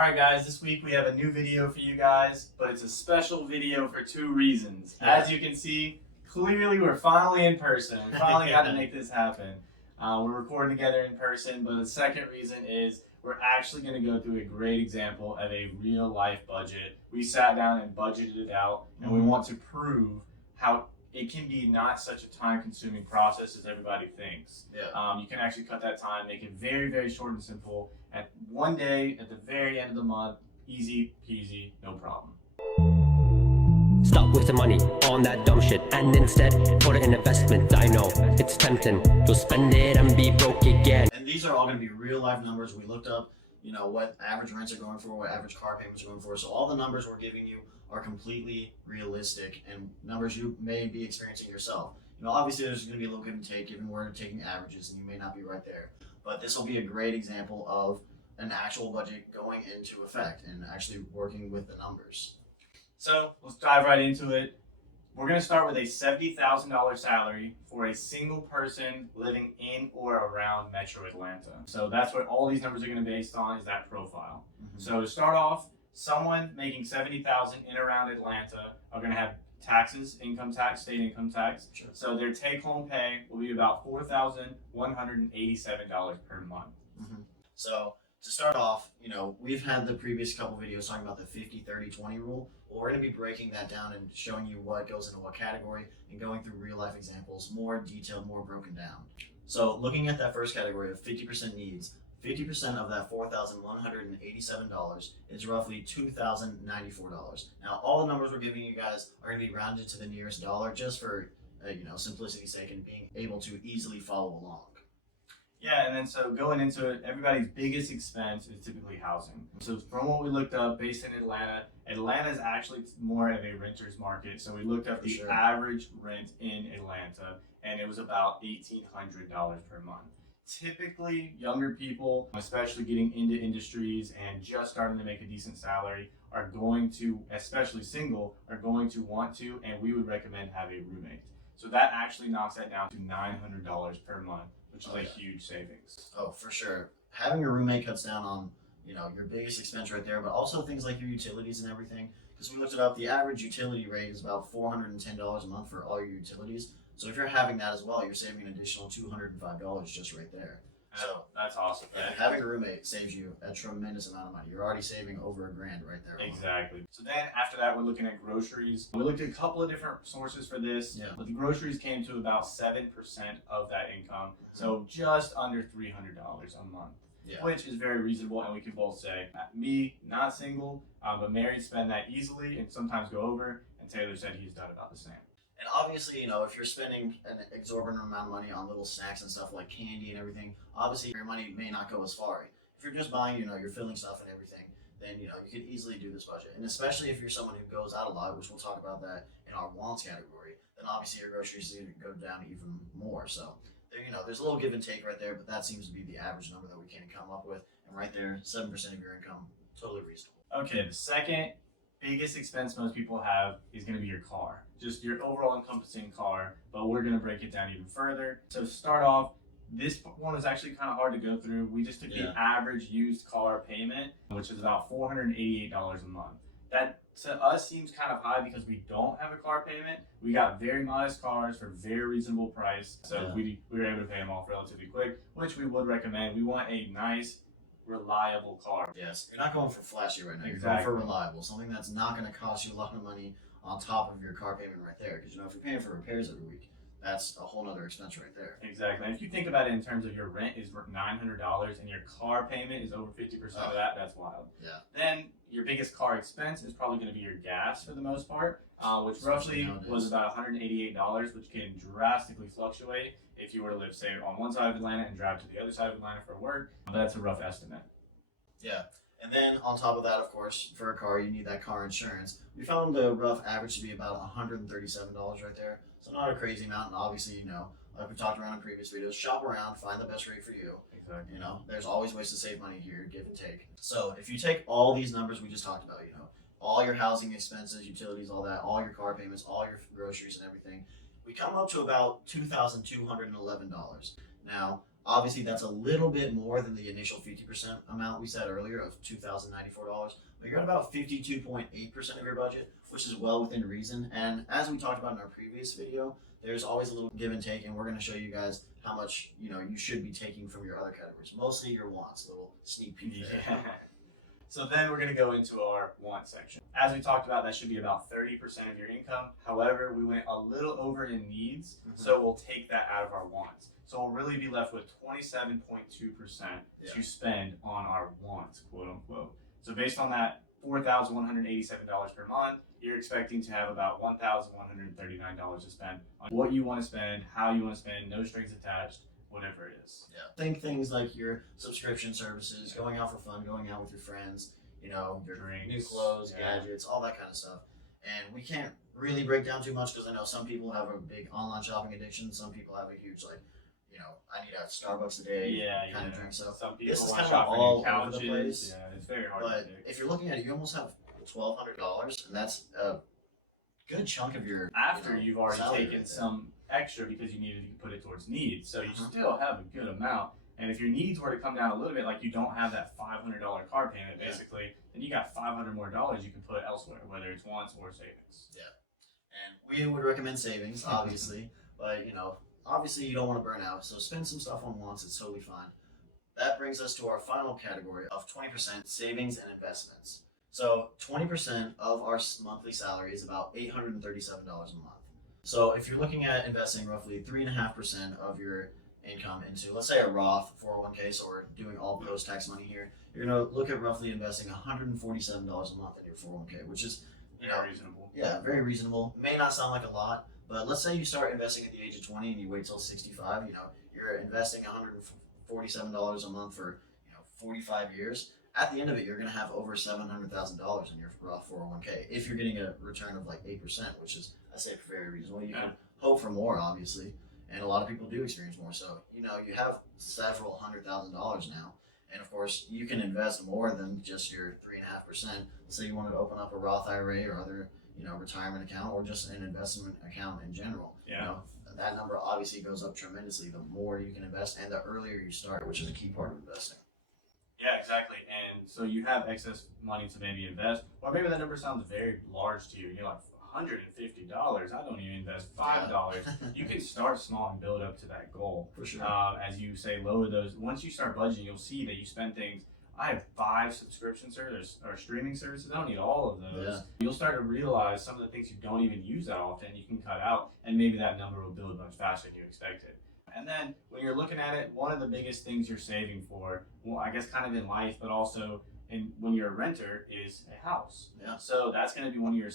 Alright guys, this week we have a new video for you guys, but it's a special video for two reasons. As you can see, clearly we're finally in person. We finally got to make this happen. We're recording together in person, but the second reason is we're actually going to go through a great example of a real life budget. We sat down and budgeted it out, and we want to prove how it can be not such a time-consuming process as everybody thinks. You can actually cut that time, make it very, very short and simple. At one day, at the very end of the month, easy peasy, no problem. Stop wasting money on that dumb shit and instead put it in investment. I know it's tempting to spend it and be broke again. And these are all going to be real life numbers. We looked up, what average rents are going for, what average car payments are going for. So all the numbers we're giving you are completely realistic and numbers you may be experiencing yourself. Obviously there's going to be a little give and take given we're taking averages and you may not be right there. But this will be a great example of an actual budget going into effect and actually working with the numbers. So let's dive right into it. We're going to start with a $70,000 salary for a single person living in or around Metro Atlanta. So that's what all these numbers are going to be based on, is that profile. So to start off, someone making $70,000 in around Atlanta are going to have taxes, income tax, state income tax. Sure. So their take-home pay will be about $4,187 per month. So to start off, we've had the previous couple videos talking about the 50-30-20 rule. Well, we're going to be breaking that down and showing you what goes into what category and going through real life examples, more detailed, more broken down. So looking at that first category of 50% needs, 50% of that $4,187 is roughly $2,094. Now, all the numbers we're giving you guys are going to be rounded to the nearest dollar just for simplicity's sake and being able to easily follow along. Yeah, and then so going into it, everybody's biggest expense is typically housing. So from what we looked up, based in Atlanta, Atlanta is actually more of a renter's market. So we looked up the average rent in Atlanta, and it was about $1,800 per month. Typically, younger people, especially getting into industries and just starting to make a decent salary, are going to, especially single, are going to want to, and we would recommend have a roommate. So that actually knocks that down to $900 per month, which is a huge savings. Oh, for sure. Having a roommate cuts down on, your biggest expense right there, but also things like your utilities and everything. Because we looked it up, the average utility rate is about $410 a month for all your utilities. So if you're having that as well, you're saving an additional $205 just right there. So that's awesome. Yeah, having a roommate saves you a tremendous amount of money. You're already saving over $1,000 right there. Exactly. So then after that, we're looking at groceries. We looked at a couple of different sources for this, but the groceries came to about 7% of that income. So just under $300 a month, which is very reasonable. And we can both say, me, not single, but married, spend that easily and sometimes go over. And Taylor said he's done about the same. And obviously, if you're spending an exorbitant amount of money on little snacks and stuff like candy and everything, obviously your money may not go as far. If you're just buying, your filling stuff and everything, then, you could easily do this budget. And especially if you're someone who goes out a lot, which we'll talk about that in our wants category, then obviously your groceries are going to go down even more. So, there's a little give and take right there, but that seems to be the average number that we can come up with. And right there, 7% of your income, totally reasonable. Okay, the second biggest expense most people have is going to be your car, just your overall encompassing car, but we're going to break it down even further. So to start off, this one was actually kind of hard to go through. We just took the average used car payment, which is about $488 a month. That to us seems kind of high because we don't have a car payment. We got very modest cars for very reasonable price, so we were able to pay them off relatively quick, which we would recommend. We want a nice, reliable car. Yes, you're not going for flashy right now. You're Exactly. going for reliable, something that's not going to cost you a lot of money on top of your car payment right there. Because if you're paying for repairs every week, that's a whole nother expense right there. Exactly. And if you think about it in terms of your rent is $900 and your car payment is over 50% of that, that's wild. Yeah. Then your biggest car expense is probably going to be your gas for the most part, which roughly was about $188, which can drastically fluctuate if you were to live, say, on one side of Atlanta and drive to the other side of Atlanta for work. That's a rough estimate. Yeah. And then on top of that, of course, for a car, you need that car insurance. We found the rough average to be about $137 right there. So not a crazy amount. And obviously, like we talked around in previous videos, shop around, find the best rate for you. Exactly. There's always ways to save money here, give and take. So if you take all these numbers we just talked about, all your housing expenses, utilities, all that, all your car payments, all your groceries and everything, we come up to about $2,211. Now, Obviously, that's a little bit more than the initial 50% amount we said earlier of $2,094, but you're at about 52.8% of your budget, which is well within reason. And as we talked about in our previous video, there's always a little give and take, and we're going to show you guys how much you should be taking from your other categories, mostly your wants. A little sneak peek there. Yeah. So then we're going to go into our want section. As we talked about, that should be about 30% of your income. However, we went a little over in needs, so we'll take that out of our wants. So we'll really be left with 27.2% to spend on our wants, quote unquote. So based on that $4,187 per month, you're expecting to have about $1,139 to spend on what you want to spend, how you want to spend, no strings attached, whatever it is. Yeah. Think things like your subscription services, going out for fun, going out with your friends, your Drinks, new clothes, gadgets, all that kind of stuff. And we can't really break down too much because I know some people have a big online shopping addiction. Some people have a huge I need a Starbucks a day kind of drink. So some people this is want kind to of shop for all new over couches. the place. Yeah, it's very hard But to pick. if you're looking at it, you almost have $1,200, and that's a good chunk of your After you've already salary taken right there. some extra because you needed to put it towards needs. So you still have a good amount. And if your needs were to come down a little bit, like you don't have that $500 car payment basically, then you got $500 more you can put elsewhere, whether it's wants or savings. Yeah. And we would recommend savings, obviously, but obviously you don't want to burn out, so spend some stuff on wants. It's totally fine. That brings us to our final category of 20% savings and investments. So 20% of our monthly salary is about $837 a month. So if you're looking at investing roughly 3.5% of your income into, let's say, a Roth 401k, so we're doing all post-tax money here, you're going to look at roughly investing $147 a month in your 401k, which is Reasonable. Yeah, very reasonable. May not sound like a lot, but let's say you start investing at the age of 20 and you wait till 65. You're investing $147 a month for 45 years. At the end of it, you're going to have over $700,000 in your Roth 401k if you're getting a return of like 8%, which is, I say, very reasonable. You can hope for more, obviously, and a lot of people do experience more. So you have several $100,000 now. And of course, you can invest more than just your 3.5%. Let's say you wanted to open up a Roth IRA or other, retirement account, or just an investment account in general. Yeah. That number obviously goes up tremendously the more you can invest and the earlier you start, which is a key part of investing. Yeah, exactly. And so you have excess money to maybe invest, or maybe that number sounds very large to you. You're like, $150. I don't even invest $5. You can start small and build up to that goal. For sure. As you say, lower those. Once you start budgeting, you'll see that you spend things. I have 5 subscription services or streaming services. I don't need all of those. Yeah. You'll start to realize some of the things you don't even use that often, you can cut out, and maybe that number will build much faster than you expected. And then when you're looking at it, one of the biggest things you're saving for, well, I guess kind of in life, but also when you're a renter, is a house. Yeah. So that's going to be one of your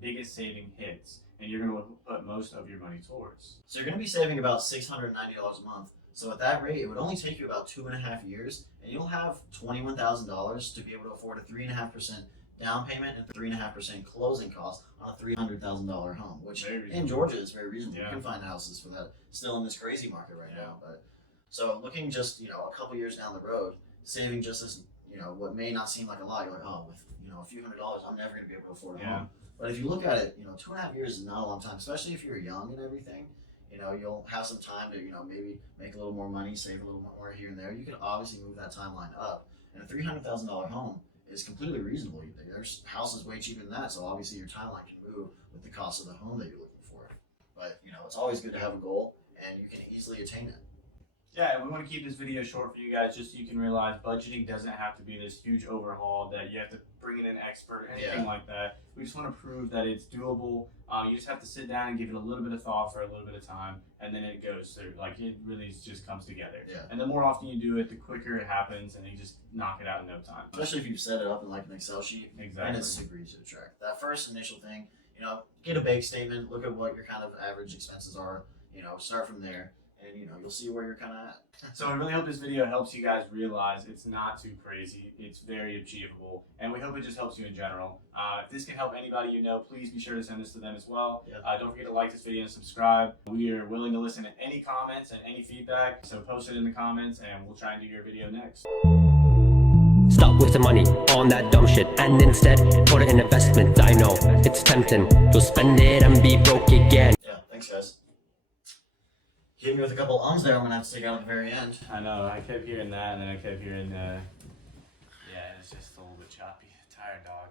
biggest saving hits, and you're going to put most of your money towards. So you're going to be saving about $690 a month. So at that rate, it would only take you about 2.5 years, and you'll have $21,000 to be able to afford a 3.5% down payment and 3.5% closing costs on a $300,000 home, which in Georgia is very reasonable. Yeah. You can find houses for that still in this crazy market right now. But so looking just a couple years down the road, saving just this what may not seem like a lot, you're like, oh, with a few $100s, I'm never going to be able to afford a home. But if you look at it, 2.5 years is not a long time, especially if you're young and everything. You'll have some time to maybe make a little more money, save a little more here and there. You can obviously move that timeline up, and a $300,000 home is completely reasonable. There's houses way cheaper than that, so obviously your timeline can move with the cost of the home that you're looking for. But it's always good to have a goal, and you can easily attain it. Yeah, and we want to keep this video short for you guys just so you can realize budgeting doesn't have to be this huge overhaul that you have to bring in an expert or anything like that. We just want to prove that it's doable. You just have to sit down and give it a little bit of thought for a little bit of time, and then it goes through. Like, it really just comes together. Yeah. And the more often you do it, the quicker it happens, and you just knock it out in no time. Especially if you set it up in like an Excel sheet. Exactly. And it's super easy to track. That first initial thing, get a bank statement, look at what your kind of average expenses are, start from there. And you'll see where you're kind of at. So we really hope this video helps you guys realize it's not too crazy. It's very achievable, and we hope it just helps you in general. If this can help anybody please be sure to send this to them as well. Yeah. Don't forget to like this video and subscribe. We are willing to listen to any comments and any feedback, so post it in the comments, and we'll try and do your video next. Stop wasting money on that dumb shit and instead put it in investment. I know it's tempting. You'll spend it and be broke again. Yeah, thanks guys. hit me with a couple ums there. I'm gonna have to take out at the very end. I know. I kept hearing that, and then I kept hearing yeah, it's just a little bit choppy. Tired dog.